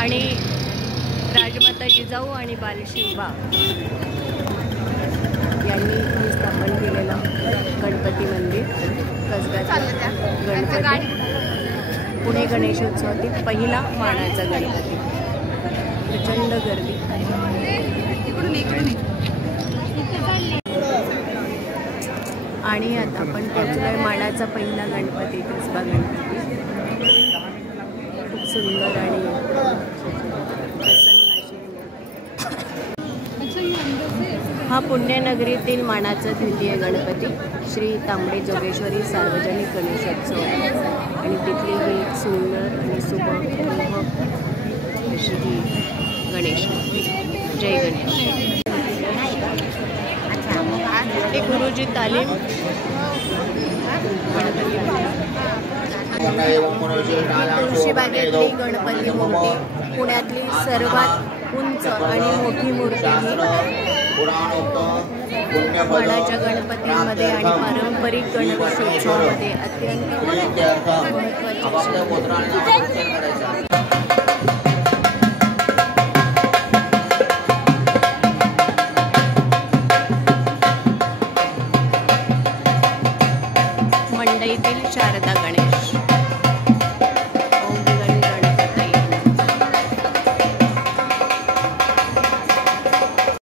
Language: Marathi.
आणि राजमाता जिजाऊ आणि बालशिवबा यांनी स्थापन केलेलं गणपती मंदिर, कसब्याचा गणपती, पुणे गणेशोत्सवातील पहिला मानाचा गणपती. प्रचंड गर्दी. आणि आता आपण पोचलोय मानाचा पहिला गणपती, कसबा गणपती. खूप सुंदर आणि प्रसन्न अशी मूर्ती. हा पुण्यनगरीतील मानाचा द्वितीय गणपती श्री तांबडे जोगेश्वरी सार्वजनिक गणेशोत्सव आणि तिथली ही एक सुंदर आणि सुबक अशी ही गणेश मूर्ती. जय गणेश. एक गुरुजी तालीम तुळशीबागेतली गणपती मूर्ती, पुण्यातली सर्वात उंच आणि मोठी मूर्ती ही मानाच्या गणपतीमध्ये आणि पारंपरिक गणेशोत्सवामध्ये अत्यंत महत्त्वाची. मंडईतील शारदा गणेश.